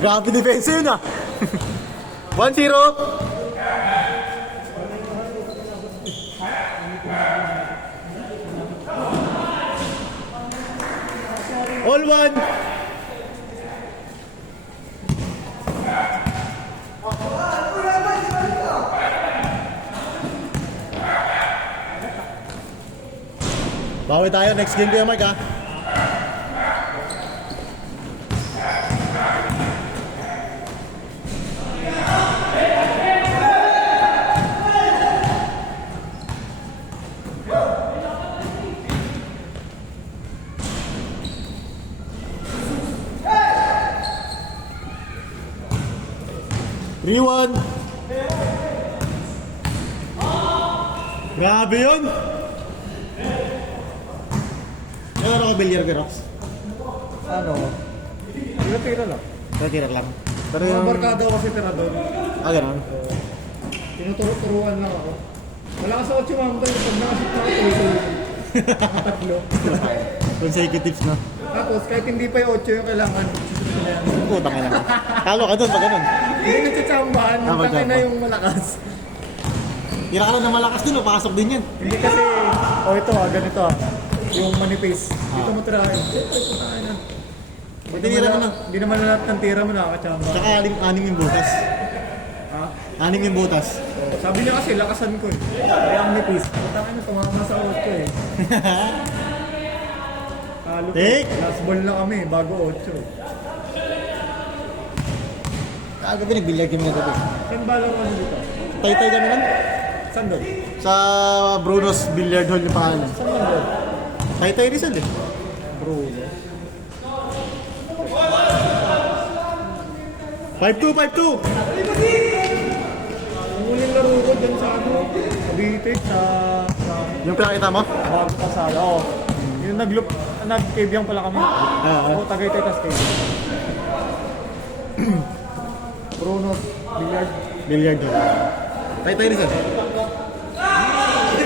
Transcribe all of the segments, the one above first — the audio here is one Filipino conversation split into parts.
Grabe defense yun ah. 1-0. All one. Bawi tayo next game kayo, Mike, ha? Riwan. Grabe yun. Ano ka bilyar ka, Rox? Ano? Tira-tira lang. Tira lang. Pero Mga yung... barkada kasi tira doon. Ah, gano'n? Tinuturo-turuan lang ako. Wala ka sa 8 mga tayo. Pag nakasip na ako, tuloy-tuloy. Tatlo. Consecutives, no? Tapos kahit hindi pa yung 8 yung kailangan. Susunod na yan. Putang ina. Talo ka doon pag gano'n. Hindi nagsatsambahan. Ah, Tangin na magtsamba. yung malakas. Tira ka lang na malakas din, pasok din yan. Hindi kasi, ito ganito yung manipis. Dito mo tirahin. Siyempre, kumain na. Tinira mo na. Hindi naman lahat ng tira mo nakakatsamba. Saka anim yung butas. Ha? Anim yung butas. Sabi niya kasi, lakasan ko eh. Kaya ang nipis. Tangin na, tumama sa 8 eh. Talo ko. Take. Last ball na kami, bago 8. Kagabi nagbilyar kami na gabi. Saan ba lang ano dito? Tay-tay kami nun. Saan doon? Sa Bruno's Billiard Hall yung pangalan. Saan lang doon? Tay-tay Rizal eh. Bruno. 5-2, 5-2! Ang huling laro ko dyan sa ano, sa Bitek, sa Yung pinakita mo? bago pasada. Oo. Yung nag-caveyan pala kami. Ako, Tagaytay, tas caveyan. Bruno, Billiard. Billiard Hall. Tay-tay Rizal.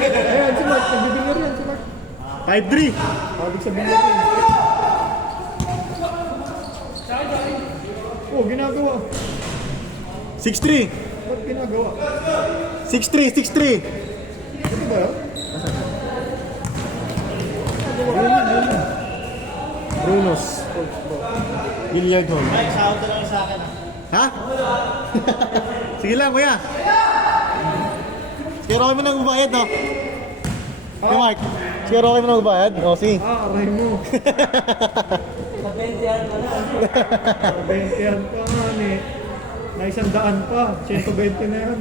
Ayan, si Mark. Nagbibilyar yan, si Mark. 5-3! Tawag sa bilyar yan. Oh, ginagawa. 6-3! Ba't ginagawa? 6-3, 6-3! Ito ba yun? Bruno's Billiard Hall. Ay, sahod na lang sa akin ah. Ha? Sige lang, kuya. Sige, okay mo na magbayad, no? Hey, Mark. Sige, okay mo na magbayad? O, sige. Aray mo. Pabentihan pa nga eh. Na 100 pa. 120 na yan.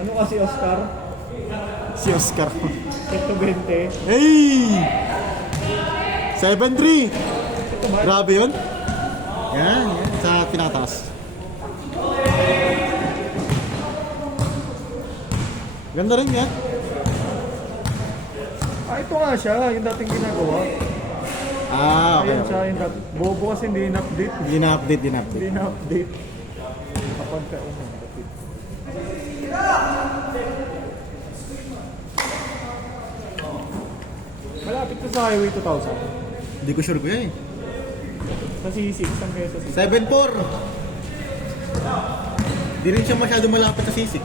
Ano kasi Oscar? Si Oscar. 120. Hey! 7-3! Ito ba? Grabe yun. Yan, yan. Sa pinataas. Ganda rin yan. Ah, ito nga siya. Yung dating ginagawa. Ah, okay. Ayun siya. Yung dating. Bobo kasi hindi in-update. Hindi na-update, hindi na-update. Hindi na-update. Kapag ka in-update. Malapit to sa Highway 2000. Hindi ko sure ko yan eh. Sa C6 ang kaya sa C6. 7-4! Di rin siya masyado malapit sa C6.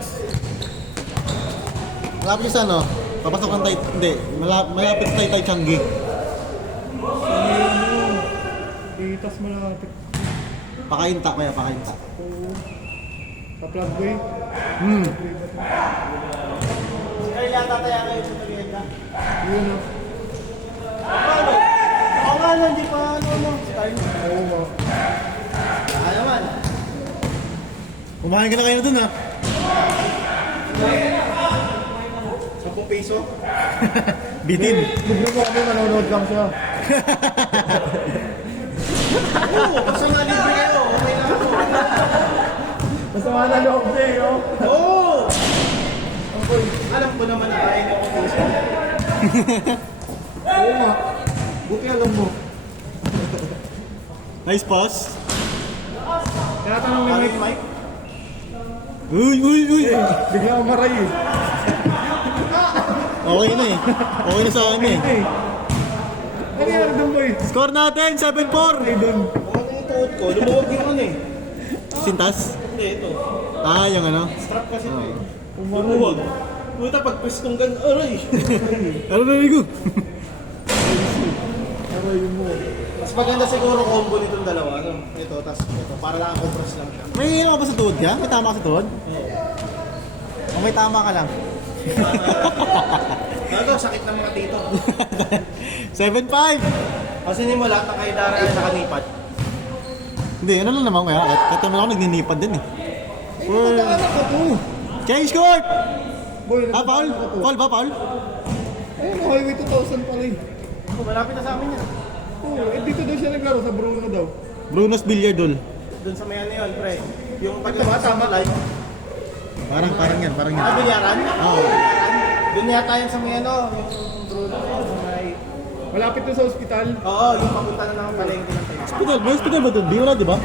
Malapit siya sa ano? Papasok ng Tay... Hindi. Malapit sa Tay Changi. Itas malapit. Pakainta kaya, pakainta. Oo. Sa Plugway. Kaya natataya kayo sa Tagaytay. Yun o. Oo nga lang, di pa ano. Oo nga. Ayaw man. Kumain ka na kayo dun ha. 10 piso? Bitin. Bigla mo kami manonood lang siya. Oo, kasi nga libre kayo. Okay na ako. Masama na loob niya eh, oh. Oo! Alam ko naman na kain ako piso. Oo nga. Buti alam mo. Nice pass. Kaya tanong ni Mike. Uy, uy, uy. Bigla umaray eh. Okay na eh. Okay na sa amin eh. Eh. Ano yan doon boy? Score natin, 7-4. Ay doon. tuhod ko, lumuwag yung ano eh. Sintas? Hindi, ito. Ah, yung ano? Strap kasi ito eh. Umarag. Lumuwag. Puta, pag pwestong gan, aray. Ano ba ko? Aray mo. Mas maganda siguro combo nitong dalawa. Ano? Ito, tas ito. Para lang compress lang siya. May ano ka ba sa tuhod ka? May tama ka sa tuhod? O may tama ka lang? Ito, sakit ng mga tito. 7.5! Kasi hindi mo lahat ng kaidara ay nakanipat. Hindi, ano lang naman kaya? Kahit naman ako nagninipad din eh. Ay, magkaanak ka to. Change court! Boy, Ah, Paul? nagkaanak ka to. Paul ba, Paul? Ayun, highway 2000 pala eh. Oh, malapit na sa amin yan. Oo, eh dito daw siya naglaro sa Bruno daw. Bruno's Billiard Hall. Doon sa may ano yun, pre. Yung pag Ito ba, tama? live. Parang yan. Ah, bilyaran? Oo. Doon yata yan sa may ano, yung Bruno. Yung may... Malapit na sa ospital. Oo, yung papunta na ng palengke ng tayo. Hospital, may hospital ba doon? Di wala, di ba?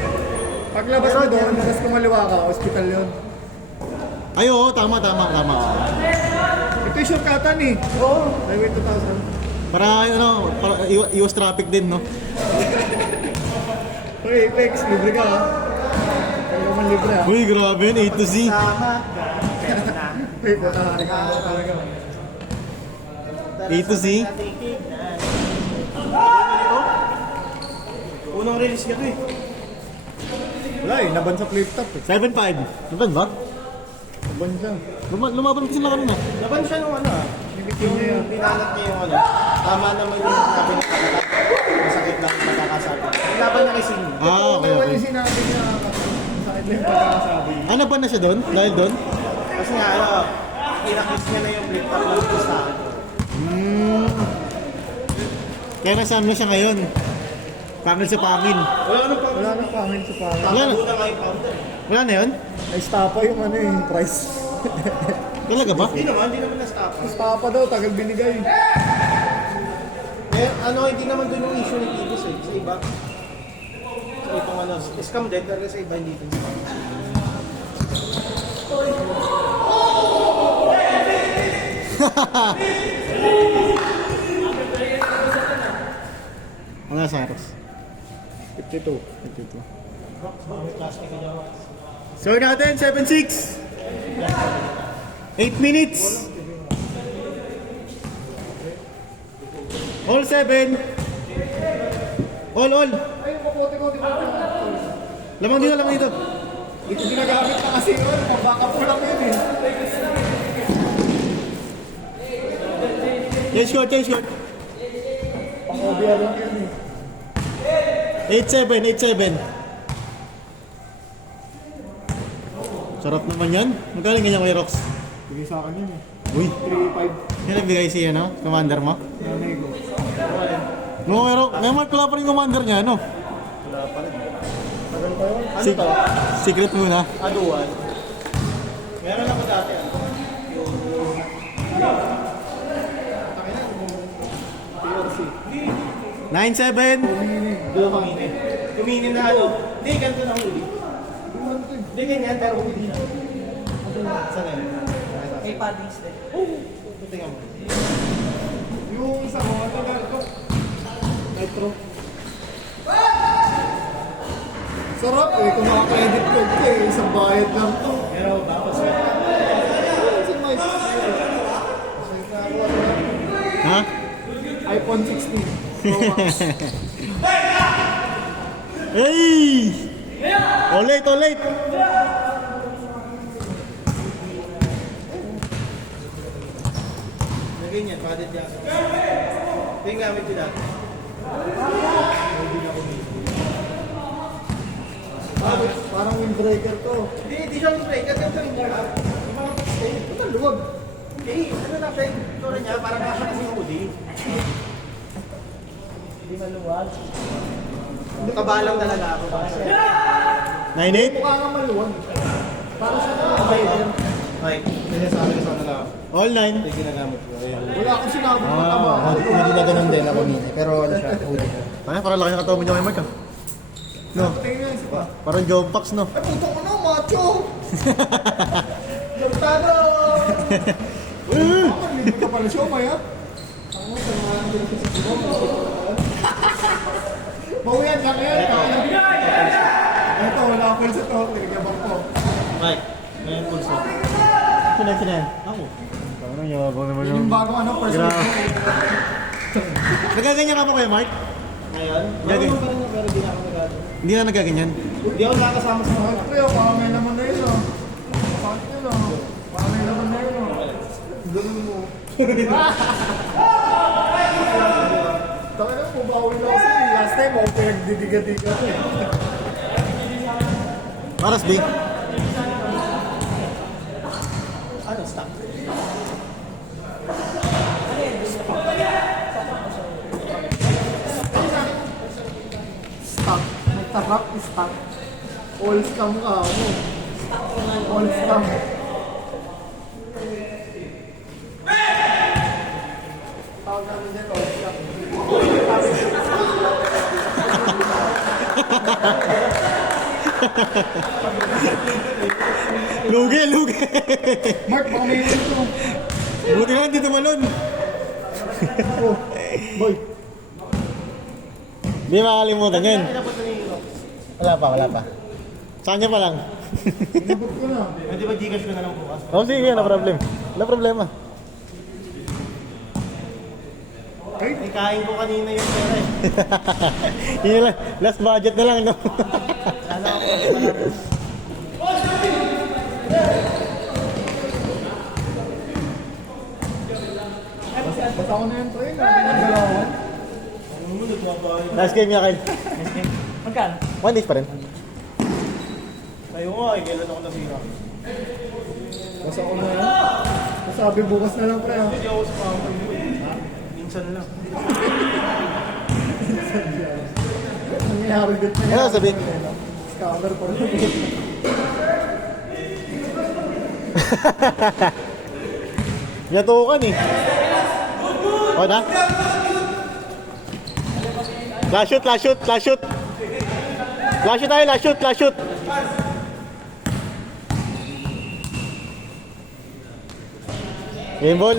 Paglabas mo doon, tapos kumaliwa ka, ospital yun. Ay, oo, tama. Ito yung shortcutan eh. Oo. Highway 2000. Para, ano, para iwas traffic din, no? Hey, Apex, libre ka ha. Kaya naman libre ha. Uy, grabe yun, A to Z. Tama. Hey, tatahari ka ako talaga. A to Z. Unang release ka to eh. Wala eh, naban sa flip top eh. 7.5. Naban ba? Naban siya. Lumaban kasi lang kanina. Laban siya nung ano ah. Limitin niya yan. Binalat niya yung ano. Tama naman yung sabi ng kakakat. Masakit lang yung pagkakasabi. Yung laban na kay Sing. Ah, okay. Wala yung sinabi niya. Sakit lang yung pagkakasabi. Ah, naban na siya doon? Dahil doon? Kasi nga ano, kinakiss niya na yung flip top ng listahan. Kaya nasaan na siya ngayon? Pangil sa pangil. Wala ka nang Wala nang pangil sa pangil. Wala na. Tatabunan nga yung founder. Wala na yun? Na-stapa yung ano yung price. Talaga ba? Hindi naman na-stop. Stapa daw, tagal binigay. Eh, ano, hindi naman doon yung issue ng Tibus eh. Sa iba. So itong ano, scam din, pero sa iba hindi din. Wala sa Aros. 52. 52. Score natin, 7-6. 8 minutes. All 7. All. Ay, yung kapote ko, di ba? Lamang dito. Hindi ko ginagamit na kasi yun. Baka po lang yun eh. Change court. Pakobya lang yun eh. 8-7. Sarap naman yan. Magaling ganyan kay Rox. Bigay sa akin yun eh. Uy, 3-5. yan nagbigay si ano, commander mo. Nanay ko. No, may mark wala pa rin commander niya, ano? Wala pa rin. Tagal pa yun. Ano to? Secret muna. Aduan. Meron ako dati ano. PRC. 9-7. Doon kuminin. Kuminin na ano. Hindi, ganito na huli. Hindi ganyan, pero huli na. Saan na yun? May paddings din. Oo. Tingnan mo. Yung isa ko, ano na ito? Nitro. Sarap eh, kung makaka-edit ko ito eh, isang bayad lang to. Pero tapos na. Isang mic. Ha? iPhone 16 Pro Max. Hey! Olate. Na ganyan, padded yan. Ito yung gamit ko dati. Parang windbreaker to. Hindi siya yung break. Ganito rin niya. Yung mga stay. Ito luwag. Hindi, ano na siya yung tura niya, parang nasa kasi huli. Hindi maluwag. Kabalang talaga ako. 9-8. Mukha nga maluwag. Parang siya na Ay, sinasabi ko sana lang. All 9. Ito yung ginagamit ko. Ayun. wala akong sinabi ng tama. Hindi na ganun din ako nini. Pero ano siya, huli. Ay, parang laki ng katawan mo niya kay Mark, ah. No, Tingnan niyo isa pa. parang joke packs, no? Ay, puto ko na, macho! Jumtado! Ako, libre ka pala siya, maya. Ako, sa mga hindi ko sa Bawian lang yan. nakapul sa to. Nagyabang ko. Mike, may pulso. Sino? Ako. Parang yabang naman Yun yung bagong ano, first week Grabe. ko. Nagaganyan ka pa kuya Mark? Ngayon? Gagay. Oo, parang pero di na ako nagano. Hindi na nagaganyan. Hindi ako nakakasama sa mga. Bakit kayo? Parang may laman na yun ah. Bakit yun ah? Parang may laman na yun ah. Ganun mo. Taka na, bumawi lang kasi. Last time ako pinagdidiga-diga ko eh. Maras, B. Ano, stop? Stuck. Nagtabak, stuck. All scam ka ako. All scam. Tawag namin dyan, all scam. Lugi! Mark, baka may yun ito. Buti naman dito malon. Oh, boy. Hindi makakalimutan yun. Pinapot na yung Rox. Wala pa. Saan niya pa lang? Inabot ko na. Pwede ba Gcash ko na lang bukas? Oh, sige, no problem. Wala problema. Ay, Ay, kain ko kanina yung pera eh. Yun lang, last budget na lang, no? Sana ako malapos. basta ko na yung train. Nagalawan. Last game niya, Kyle. Magkano? 1 days pa rin. Tayo nga eh, kailan ako nasira. Basta ko na yan. Sabi bukas na lang pre. ah. Hindi ako sa pamay mo eh. Ha? Minsan lang. Nangyayari din na Ano sabi? Scammer pa rin. Yatukan eh. O na? Last shoot. Last shoot tayo, last shoot. Game ball.